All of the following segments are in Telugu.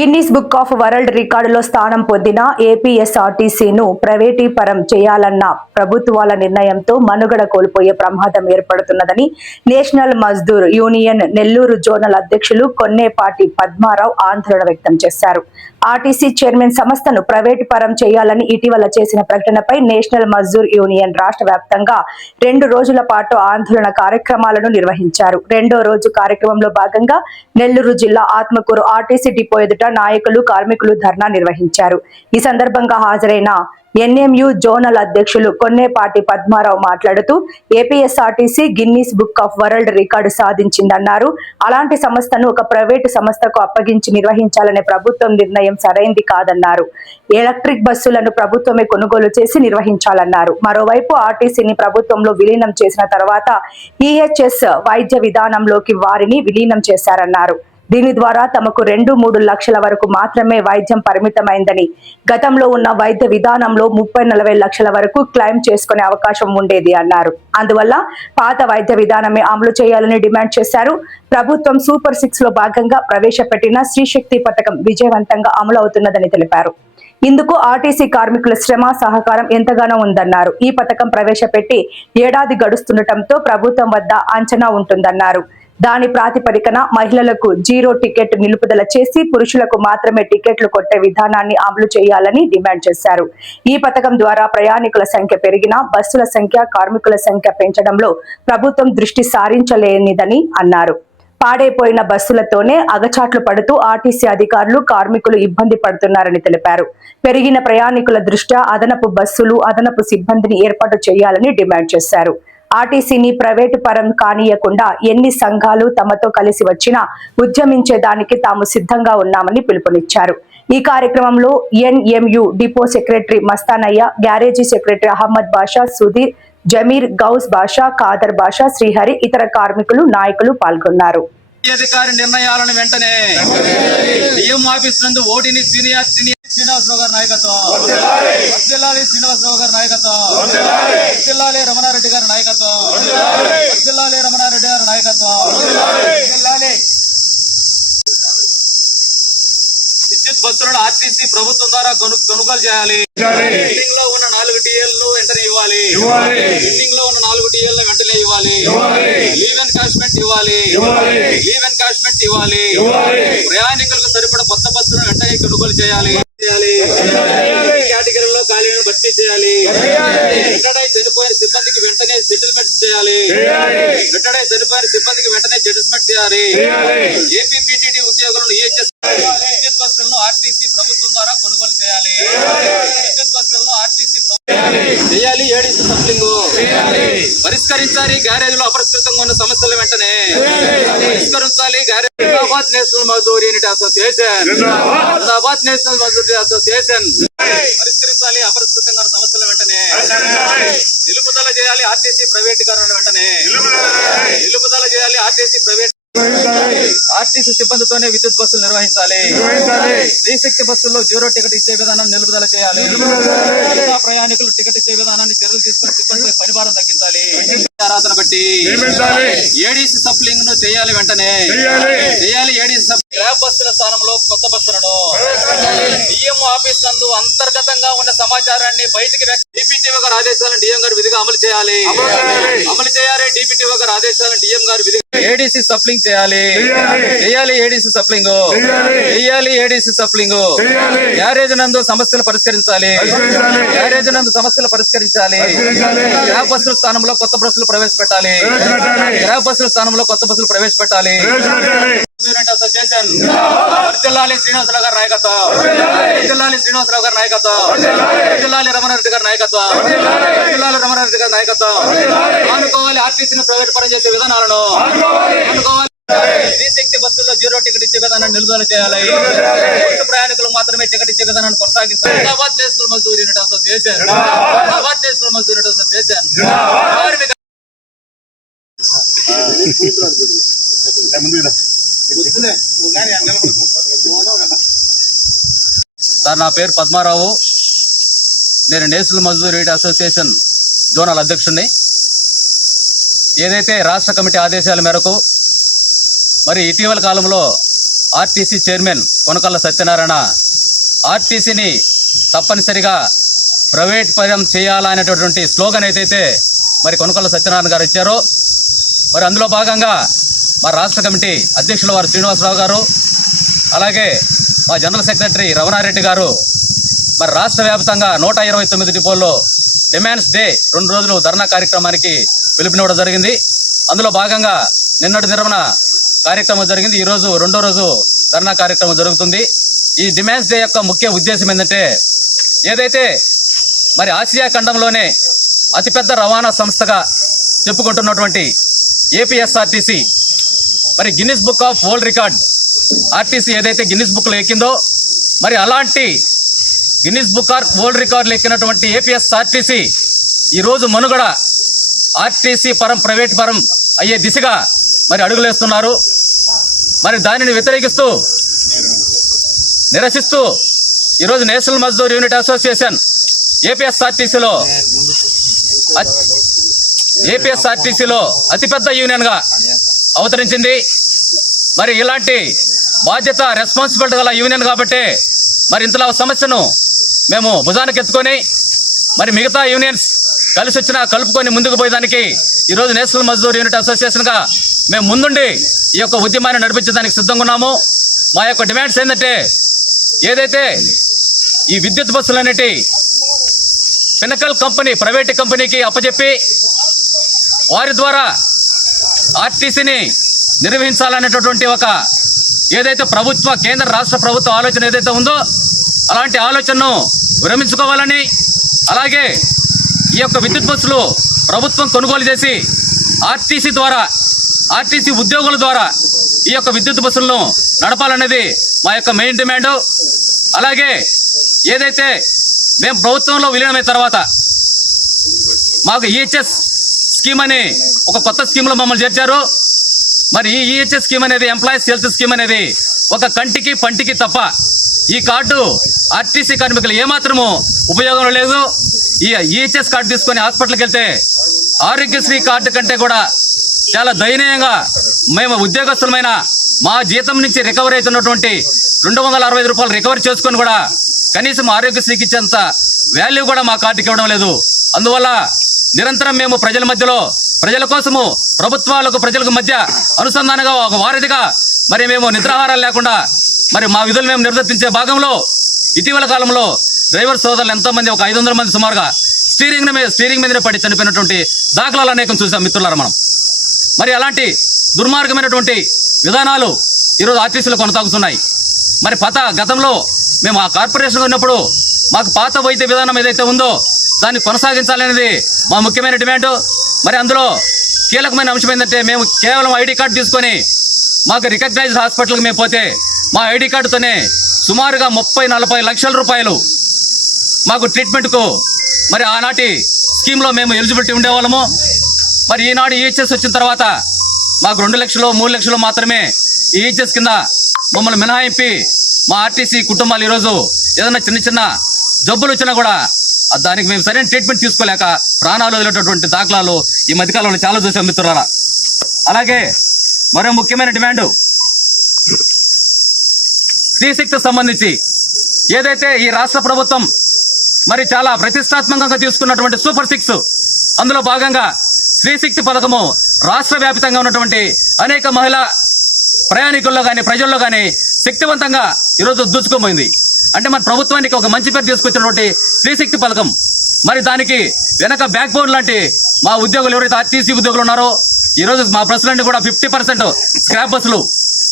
గిన్నీస్ బుక్ ఆఫ్ వరల్డ్ రికార్డులో స్థానం పొందిన ఏపీఎస్ఆర్టీసీను ప్రైవేటీకరం చేయాలన్న ప్రభుత్వాల నిర్ణయంతో మనుగడ కోల్పోయే ప్రమాదం ఏర్పడుతున్నదని national Mazdoor union Nellore zonal అధ్యక్షులు కొన్నేపాటి పద్మారావు ఆందోళన వ్యక్తం చేశారు. ఆర్టీసీ చైర్మన్ సంస్థను ప్రైవేటీకరం చేయాలని ఇటీవల చేసిన ప్రకటనపై నేషనల్ మజ్దూర్ యూనియన్ రాష్ట్ర వ్యాప్తంగా 2 రోజుల పాటు ఆందోళన కార్యక్రమాలను నిర్వహించారు. రెండో రోజు కార్యక్రమంలో భాగంగా నెల్లూరు జిల్లా ఆత్మకూరు ఆర్టీసీ డిపో ఎదుట నాయకులు కార్మికులు ధర్నా నిర్వహించారు. ఈ సందర్భంగా హాజరైన ఎన్ఎంయు జోనల్ అధ్యక్షులు కొన్నేపాటి పద్మారావు మాట్లాడుతూ APSRTC Guinness book of world record సాధించిందన్నారు. అలాంటి సంస్థను ఒక ప్రైవేటు సంస్థకు అప్పగించి నిర్వహించాలనే ప్రభుత్వం నిర్ణయం సరైంది కాదన్నారు. ఎలక్ట్రిక్ బస్సులను ప్రభుత్వమే కొనుగోలు చేసి నిర్వహించాలన్నారు. మరోవైపు ఆర్టీసీని ప్రభుత్వంలో విలీనం చేసిన తర్వాత ఈహెచ్ఎస్ వైద్య విధానంలోకి వారిని విలీనం చేశారన్నారు. దీని ద్వారా తమకు 2-3 లక్షల వరకు మాత్రమే వైద్యం పరిమితమైందని, గతంలో ఉన్న వైద్య విధానంలో 30-40 లక్షల వరకు క్లెయిమ్ చేసుకునే అవకాశం ఉండేది అన్నారు. అందువల్ల పాత వైద్య విధానమే అమలు చేయాలని డిమాండ్ చేశారు. ప్రభుత్వం సూపర్ 6 లో భాగంగా ప్రవేశపెట్టిన శ్రీశక్తి పథకం విజయవంతంగా అమలు అవుతున్నదని తెలిపారు. ఇందుకు ఆర్టీసీ కార్మికుల శ్రమ సహకారం ఎంతగానో ఉందన్నారు. ఈ పథకం ప్రవేశపెట్టి ఏడాది గడుస్తుండటంతో ప్రభుత్వం వద్ద అంచనా ఉంటుందన్నారు. దాని ప్రాతిపదికన మహిళలకు 0 టికెట్ నిలుపుదల చేసి పురుషులకు మాత్రమే టికెట్లు కొట్టే విధానాన్ని అమలు చేయాలని డిమాండ్ చేశారు. ఈ పథకం ద్వారా ప్రయాణికుల సంఖ్య పెరిగినా బస్సుల సంఖ్య, కార్మికుల సంఖ్య పెంచడంలో ప్రభుత్వం దృష్టి సారించలేనిదని అన్నారు. పాడైపోయిన బస్సులతోనే అగచాట్లు పడుతూ ఆర్టీసీ అధికారులు, కార్మికులు ఇబ్బంది పడుతున్నారని తెలిపారు. పెరిగిన ప్రయాణికుల దృష్ట్యా అదనపు బస్సులు, అదనపు సిబ్బందిని ఏర్పాటు చేయాలని డిమాండ్ చేశారు. ఆర్టీసీని ప్రైవేటు పరం కానీయకుండా ఎన్ని సంఘాలు తమతో కలిసి వచ్చినా ఉద్యమించేదానికి తాము సిద్ధంగా ఉన్నామని పిలుపునిచ్చారు. ఈ కార్యక్రమంలో NMU depot secretary Mastanaiah, garage secretary Ahmed Basha, Sudheer, Jameer, Gouse Basha, Khader Basha, Srihari, ఇతర కార్మికులు, నాయకులు పాల్గొన్నారు. అధికారి నిర్ణయాలను వెంటనే డిఎం ఆఫీస్ నందు ఓటీని శ్రీనివాసరావు గారి నాయకత్వం, వర్ధిల్లాలి శ్రీనివాసరావు గారి నాయకత్వం, వర్ధిల్లాలి రమణారెడ్డి గారి నాయకత్వం, వర్ధిల్లాలి రమణారెడ్డి గారి నాయకత్వం, విద్యుత్ బస్సులను ఆర్టీసీ ప్రభుత్వం ద్వారా కొనుగోలు చేయాలి. బిల్డింగ్ లో ఉన్న 4 టీఎల్ను వెంటనే ఇవ్వాలి. బిల్డింగ్ లో ఉన్న 4 టీఎల్ను వెంటనే ఇవ్వాలి. లీవ్ ఎన్కాష్మెంట్ ఇవ్వాలి. లీవ్ ఎన్కాష్మెంట్ ఇవ్వాలి. ప్రయాణికులకు సరిపడ కొత్త బస్సులను వెంటనే కొనుగోలు చేయాలి. కేటగిరీలో ఖాళీలను భర్తీ చేయాలి. రిటైర్డ్ అయి చనిపోయిన సిబ్బందికి వెంటనే సెటిల్మెంట్ చేయాలి. రిటైర్డ్ అయి చనిపోయిన సిబ్బందికి వెంటనే సెటిల్మెంట్ చేయాలి. ఏపీపీటీడీ ఉద్యోగులను ఈహెచ్ఎస్ విద్యుత్ బస్సులను ఆర్టీసీ ప్రభుత్వం ద్వారా కొనుగోలు చేయాలి. విద్యుత్ బస్సులను ఆర్టీసీ చేయాలి. ఏడీసీ సబ్లింగ్ పరిష్కరించాలి. గ్యారేజ్లో అపరిష్కృతంగా ఉన్న సమస్యల వెంటనే పరిష్కరించాలి. జిందాబాద్ నేషనల్ మజ్దూర్ యూనిట్ అసోసియేషన్, జిందాబాద్ నేషనల్ మజ్దూర్ అసోసియేషన్ పరిష్కరించాలి. అపరిష్కృతంగా ఉన్న సమస్యల వెంటనే నిలుపుదల చేయాలి. ఆర్టీసీ ప్రైవేటీకరణ వెంటనే నిలుపుదల చేయాలి. ఆర్టీసీ సిబ్బందితోనే విద్యుత్ బస్సులు నిర్వహించాలి. శ్రీశక్తి బస్సుల్లో 0 టికెట్ ఇచ్చే విధానం నిలుపుదల చేయాలి. ప్రయాణికులు టికెట్ ఇచ్చే విధానాన్ని చర్యలు తీసుకుని సిబ్బందిపై పనిభారం తగ్గించాలి. అర్హతను బట్టి ఏడీసీ సప్లింగ్ ను చేయాలి. వెంటనే చేయాలి. ఏడీసీ స్లాబ్ బస్సుల స్థానంలో కొత్త బస్సులను డిఎం ఆఫీస్ నందు అంతర్గతంగా ఉన్న సమాచారాన్ని బయటికి డిపిటిఓ గారి ఆదేశాలను డిఎం గారు విధిగా అమలు చేయాలి. డిపిటిఓ గారి ఆదేశాలను డిఎం గారు విధిగా ఏడీసీ సప్లింగ్ చేయాలి. ఏడీసీ సప్లింగ్ చేయాలి. ఏడీసీ సప్లింగ్ గ్యారేజ్ నందు సమస్యలు పరిష్కరించాలి. గ్రాఫ్ బస్సుల స్థానంలో కొత్త బస్సులు ప్రవేశపెట్టాలి. వర్ధిల్లాలి శ్రీనివాసరావు గారి నాయకత్వం, వర్ధిల్లాలి శ్రీనివాసరావు గారి నాయకత్వం, వర్ధిల్లాలి రమణారెడ్డి గారి నాయకత్వం, వర్ధిల్లాలి రమణారెడ్డి గారి నాయకత్వం. అనుకోవాలి. ఆర్టీసీని ప్రైవేట్ పరం చేసే విధానాలను అనుకోవాలి. శ్రీశక్తి బస్సుల్లో 0 టికెట్ ఇచ్చే విధానాన్ని నిలుపుదల చేయాలి. ప్రయాణికులకు మాత్రమే టికెట్ ఇచ్చే విధానాన్ని కొనసాగించాలి. జిందాబాద్ నేషనల్ మజ్దూర్ యూనిట్ అసోసియేషన్, జిందాబాద్ national Mazdoor unit association. Sir, నా పేరు పద్మారావు. నేను national Mazdoor unit association zonal అధ్యక్షుడిని. ఏదైతే రాష్ట్ర కమిటీ ఆదేశాల మేరకు మరి ఇటీవల కాలంలో ఆర్టీసీ చైర్మన్ కొనకళ్ళ సత్యనారాయణ ఆర్టీసీని తప్పనిసరిగా ప్రైవేట్ పరం చేయాలనేటటువంటి స్లోగన్ ఏదైతే మరి కొనకళ్ళ సత్యనారాయణ గారు ఇచ్చారో మరి అందులో భాగంగా మా రాష్ట్ర కమిటీ అధ్యక్షుల వారు శ్రీనివాసరావు గారు, అలాగే మా జనరల్ సెక్రటరీ రమణారెడ్డి గారు మరి రాష్ట్ర వ్యాప్తంగా 129 డిపోల్లో డిమాండ్స్ డే 2 రోజులు ధర్నా కార్యక్రమానికి పిలుపునివ్వడం జరిగింది. అందులో భాగంగా నిన్నటి నిర్వహణ కార్యక్రమం జరిగింది. ఈరోజు 2వ రోజు ధర్నా కార్యక్రమం జరుగుతుంది. ఈ డిమాండ్స్ డే యొక్క ముఖ్య ఉద్దేశం ఏంటంటే, ఏదైతే మరి ఆసియా ఖండంలోనే అతిపెద్ద రవాణా సంస్థగా చెప్పుకుంటున్నటువంటి ఏపీఎస్ఆర్టీసీ మరి Guinness book of world record RTC ఏదైతే గిన్నిస్ బుక్లో ఎక్కిందో, మరి అలాంటి గిన్నిస్ బుక్ ఆఫ్ వరల్డ్ రికార్డులు ఎక్కినటువంటి ఏపీఎస్ఆర్టీసీ ఈరోజు మనుగడ ఆర్టీసీ పరం ప్రైవేట్ పరం అయ్యే దిశగా మరి అడుగులేస్తున్నారు. మరి దానిని వ్యతిరేకిస్తూ నిరసిస్తూ ఈరోజు నేషనల్ మజ్దూర్ యూనిట్ అసోసియేషన్ ఏపీఎస్ఆర్టీసీలో అతిపెద్ద యూనియన్గా అవతరించింది. మరి ఇలాంటి బాధ్యత రెస్పాన్సిబిలిటీ గల యూనియన్ కాబట్టి మరి ఇంతలో సమస్యను మేము భుజానికి ఎత్తుకొని మరి మిగతా యూనియన్స్ కలిసి వచ్చినా కలుపుకొని ముందుకు పోయేదానికి ఈరోజు నేషనల్ మజ్దూర్ యూనిట్ అసోసియేషన్గా మేము ముందుండి ఈ యొక్క ఉద్యమాన్ని నడిపించడానికి సిద్ధంగా ఉన్నాము. మా యొక్క డిమాండ్స్ ఏంటంటే, ఏదైతే ఈ విద్యుత్ బస్సులన్నిటి పినకల్ కంపెనీ ప్రైవేట్ కంపెనీకి అప్పచెప్పి వారి ద్వారా ఆర్టీసీని నిర్వహించాలనేటటువంటి ఒక ఏదైతే ప్రభుత్వ కేంద్ర రాష్ట్ర ప్రభుత్వ ఆలోచన ఏదైతే ఉందో అలాంటి ఆలోచనను విరమించుకోవాలని, అలాగే ఈ యొక్క విద్యుత్ బస్సులు ప్రభుత్వం కొనుగోలు చేసి ఆర్టీసీ ఉద్యోగుల ద్వారా ఈ యొక్క విద్యుత్ బస్సులను నడపాలనేది మా యొక్క మెయిన్ డిమాండ్. అలాగే ఏదైతే మేము ప్రభుత్వంలో విలీనమైన తర్వాత మాకు ఈహెచ్ఎస్ స్కీమ్ అని ఒక కొత్త స్కీమ్లో మమ్మల్ని చేర్చారు. మరి ఈ ఈహెచ్ఎస్ స్కీమ్ అనేది ఎంప్లాయీస్ హెల్త్ స్కీమ్ అనేది ఒక కంటికి పంటికి తప్ప ఈ కార్డు ఆర్టీసీ కార్మికులు ఏమాత్రము ఉపయోగం లేదు. ఈ ఈహెచ్ఎస్ కార్డు తీసుకొని హాస్పిటల్కి వెళ్తే ఆరోగ్యశ్రీ కార్డు కంటే కూడా చాలా దయనీయంగా మేము ఉద్యోగస్తులమైన మా జీతం నుంచి రికవరీ అవుతున్నటువంటి 265 రూపాయలు రికవరీ చేసుకొని కూడా కనీసం ఆరోగ్యశ్రీకి ఇచ్చేంత వాల్యూ కూడా మా కార్డుకి ఇవ్వడం లేదు. అందువల్ల నిరంతరం మేము ప్రజల మధ్యలో ప్రజల కోసము ప్రజలకు మధ్య అనుసంధానంగా ఒక వారధిగా మరి మేము నిద్రాహారాలు లేకుండా మరి మా విధులు మేము నిర్వర్తించే భాగంలో ఇటీవల కాలంలో డ్రైవర్ సోదరులు ఎంతోమంది ఒక 500 మంది సుమారుగా స్టీరింగ్ మీదనే పడి చనిపోయినటువంటి దాఖలాలు అనేకం చూసాం మిత్రులారా మనం. మరి అలాంటి దుర్మార్గమైనటువంటి విధానాలు ఈరోజు ఆర్టీసీలో కొనసాగుతున్నాయి. మరి గతంలో మేము ఆ కార్పొరేషన్గా ఉన్నప్పుడు మాకు పాత వైద్య విధానం ఏదైతే ఉందో దాన్ని కొనసాగించాలనేది మా ముఖ్యమైన డిమాండ్. మరి అందులో కీలకమైన అంశం ఏంటంటే, మేము కేవలం ఐడి కార్డు తీసుకొని మాకు రికగ్నైజ్డ్ హాస్పిటల్కి మేము పోతే మా ఐడి కార్డుతోనే సుమారుగా 30-40 లక్షల రూపాయలు మాకు ట్రీట్మెంట్కు మరి ఆనాటి స్కీమ్లో మేము ఎలిజిబిలిటీ ఉండేవాళ్ళము. మరి ఈనాడు ఈహెచ్ఎస్ వచ్చిన తర్వాత మాకు 2 లక్షలు 3 లక్షలు మాత్రమే ఈహెచ్ఎస్ కింద మమ్మల్ని మినహాయింపి మా ఆర్టీసీ కుటుంబాలు ఈరోజు ఏదైనా చిన్న జబ్బులు వచ్చినా కూడా దానికి మేము సరైన ట్రీట్మెంట్ తీసుకోలేక ప్రాణాలు వదిలేటటువంటి దాఖలాలు ఈ మధ్యకాలంలో చాలా చూసాం మిత్రులారా. అలాగే మరో ముఖ్యమైన డిమాండ్, స్త్రీశక్తికి సంబంధించి ఏదైతే ఈ రాష్ట్ర ప్రభుత్వం మరి చాలా ప్రతిష్టాత్మకంగా తీసుకున్నటువంటి సూపర్ 6 అందులో భాగంగా స్త్రీశక్తి పథకము రాష్ట్ర వ్యాప్తంగా ఉన్నటువంటి అనేక మహిళా ప్రయాణికుల్లో కానీ ప్రజల్లో కానీ శక్తివంతంగా ఈరోజు దూచుకోబోయింది. అంటే మన ప్రభుత్వానికి ఒక మంచి పేరు తీసుకొచ్చినటువంటి స్త్రీశక్తి పథకం, మరి దానికి వెనక బ్యాక్ బోన్ లాంటి మా ఉద్యోగులు ఎవరైతే ఆర్టీసీ ఉద్యోగులు ఉన్నారో ఈరోజు మా బస్సులన్నీ కూడా 50% స్క్రాప్ బస్సులు.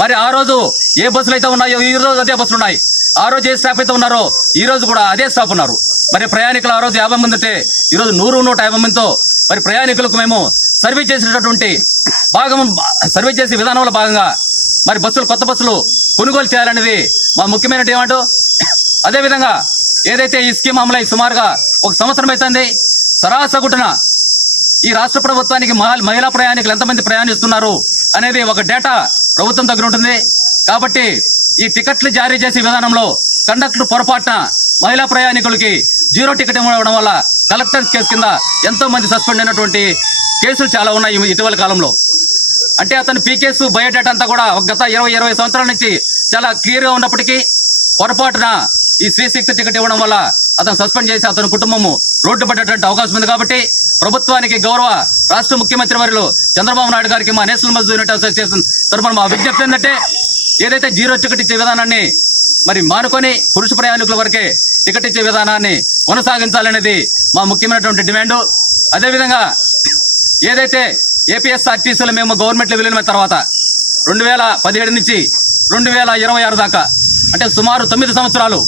మరి ఆ రోజు ఏ బస్సులు అయితే ఉన్నాయో ఈ రోజు అదే బస్సులు ఉన్నాయి. ఆ రోజు ఏ స్టాఫ్ అయితే ఉన్నారో ఈ రోజు కూడా అదే స్టాఫ్ ఉన్నారు. మరి ప్రయాణికులు ఆ రోజు 50 మంది ఉంటే ఈరోజు 100-150 మందితో మరి ప్రయాణికులకు మేము సర్వీస్ చేసినటువంటి సర్వీస్ చేసే విధానంలో భాగంగా మరి కొత్త బస్సులు కొనుగోలు చేయాలనేది మా ముఖ్యమైన డిమాండ్. అదేవిధంగా ఏదైతే ఈ స్కీమ్ అమలై సుమారుగా 1 సంవత్సరం అవుతుంది, సరాసగుటున ఈ రాష్ట్ర ప్రభుత్వానికి మహిళా ప్రయాణికులు ఎంతమంది ప్రయాణిస్తున్నారు అనేది ఒక డేటా ప్రభుత్వం దగ్గర ఉంటుంది. కాబట్టి ఈ టికెట్లు జారీ చేసే విధానంలో కండక్టర్ పొరపాటున మహిళా ప్రయాణికులకి 0 టికెట్ ఇవ్వడం వల్ల కలెక్టర్ కేసు కింద ఎంతో మంది సస్పెండ్ అయినటువంటి కేసులు చాలా ఉన్నాయి ఇటీవల కాలంలో. అంటే అతను పీకేసు బయోడేటా అంతా కూడా గత 20 సంవత్సరాల నుంచి చాలా క్లియర్ గా ఉన్నప్పటికీ పొరపాటున ఈ శ్రీశక్తి టికెట్ ఇవ్వడం వల్ల అతను సస్పెండ్ చేసి అతని కుటుంబము రోడ్డు పడ్డటువంటి అవకాశం ఉంది. కాబట్టి ప్రభుత్వానికి గౌరవ రాష్ట్ర ముఖ్యమంత్రి వర్యులు చంద్రబాబు నాయుడు గారికి మా నేషనల్ మజ్దూర్ యూనిట్ అసోసియేషన్ తరఫున మా విజ్ఞప్తి ఏంటంటే ఏదైతే జీరో టికెట్ ఇచ్చే విధానాన్ని మరి మానుకొని పురుష ప్రయాణికుల వరకే టికెట్ ఇచ్చే విధానాన్ని కొనసాగించాలనేది మా ముఖ్యమైనటువంటి డిమాండ్. అదేవిధంగా ఏదైతే ఏపీఎస్ఆర్టీసీలో మేము గవర్నమెంట్లో విలీనమైన తర్వాత 2017 నుంచి 2026 దాకా అంటే సుమారు 9 సంవత్సరాలు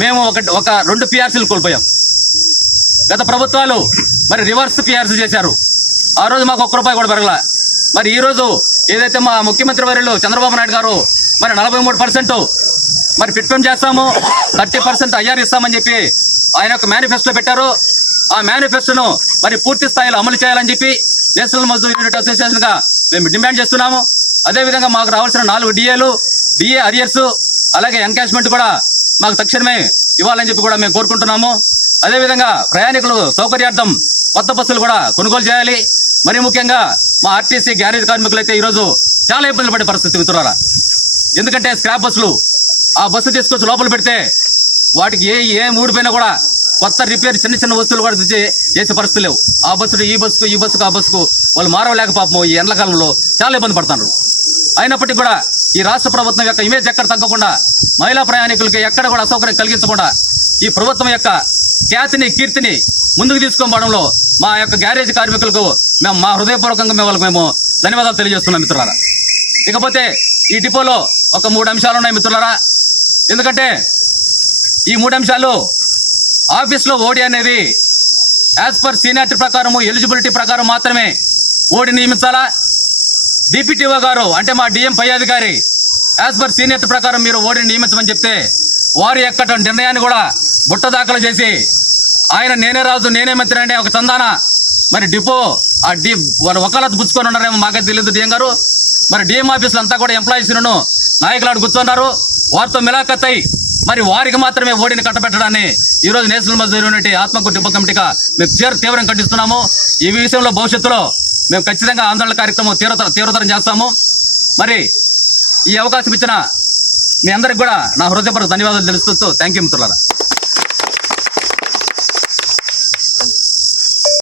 మేము ఒక 2 పిఆర్సీలు కోల్పోయాం. గత ప్రభుత్వాలు మరి రివర్స్ పిఆర్సీ చేశారు. ఆ రోజు మాకు 1 రూపాయి కూడా పెరగల. మరి ఈ రోజు ఏదైతే మా ముఖ్యమంత్రి వర్యులు చంద్రబాబు నాయుడు గారు మరి 43% మరి ఫిట్మెంట్ చేస్తాము, 30% ఐఆర్ ఇస్తామని చెప్పి ఆయన యొక్క మేనిఫెస్టో పెట్టారు. ఆ మేనిఫెస్టోను మరి పూర్తి స్థాయిలో అమలు చేయాలని చెప్పి నేషనల్ మజ్దూర్ యూనిట్ అసోసియేషన్ గా మేము డిమాండ్ చేస్తున్నాము. అదేవిధంగా మాకు రావాల్సిన 4 డిఏ అరియర్స్ అలాగే ఎన్కాష్మెంట్ కూడా మాకు తక్షణమే ఇవ్వాలని చెప్పి కూడా మేము కోరుకుంటున్నాము. అదేవిధంగా ప్రయాణికులు సౌకర్యార్థం కొత్త బస్సులు కూడా కొనుగోలు చేయాలి. మరి ముఖ్యంగా మా ఆర్టీసీ గ్యారేజ్ కార్మికులైతే ఈరోజు చాలా ఇబ్బందులు పడే పరిస్థితి మిత్రులారా. ఎందుకంటే స్క్రాప్ బస్సులు ఆ బస్సు తీసుకొచ్చి లోపల పెడితే వాటికి ఏ ఊడిపోయినా కూడా కొత్త రిపేర్ చిన్న వస్తువులు కూడా చేసే పరిస్థితులు లేవు. ఆ బస్సులు ఈ బస్సుకు ఆ బస్సుకు వాళ్ళు మారవలేక పాపం ఈ ఎండాకాలంలో చాలా ఇబ్బంది పడుతున్నారు. అయినప్పటికీ కూడా ఈ రాష్ట్ర ప్రభుత్వం యొక్క ఇమేజ్ ఎక్కడ తగ్గకుండా మహిళా ప్రయాణికులకి ఎక్కడ కూడా అసౌకర్యం కలిగించకుండా ఈ ప్రభుత్వం యొక్క ఖ్యాతిని కీర్తిని ముందుకు తీసుకోవడంలో మా యొక్క గ్యారేజ్ కార్మికులకు మేము మా హృదయపూర్వకంగా వాళ్ళకి మేము ధన్యవాదాలు తెలియజేస్తున్నాం మిత్రులారా. ఇకపోతే ఈ డిపోలో ఒక 3 అంశాలు ఉన్నాయి మిత్రులారా. ఎందుకంటే ఈ 3 అంశాలు ఆఫీస్లో ఓడి అనేది యాజ్ పర్ సీనియారిటీ ప్రకారము ఎలిజిబిలిటీ ప్రకారం మాత్రమే ఓడి నియమించాలా. డిపిటిఓ గారు అంటే మా డిఎం పై అధికారి యాజ్ పర్ సీనియారిటీ ప్రకారం మీరు ఓడిని నియమించమని చెప్తే వారి యొక్క నిర్ణయాన్ని కూడా బుట్ట దాఖలు చేసి ఆయన నేనే రాజు నేనే మంత్రి అంటే ఒక చందాన మరి డిపో వాళ్ళు వకాలత్ పుచ్చుకొని ఉన్నారేమో మాకైతే తెలియదు డిఎం గారు. మరి డిఎం ఆఫీసులు అంతా కూడా ఎంప్లాయీస్ను నాయకులాడు కూర్చున్నారు. వారితో మిలాఖత్ అయి మరి వారికి మాత్రమే ఓడిని కట్టబెట్టడాన్ని ఈ రోజు national Mazdoor unit Atmakur depot కమిటీగా మేము తీవ్రంగా ఖండిస్తున్నాము. ఈ విషయంలో భవిష్యత్తులో మేము ఖచ్చితంగా ఆందోళన కార్యక్రమం తీవ్రతరం చేస్తాము. మరి ఈ అవకాశం ఇచ్చిన మీ అందరికి కూడా నా హృదయపూర్వక ధన్యవాదాలు తెలుస్తూ థ్యాంక్ యూ మిత్రులారా.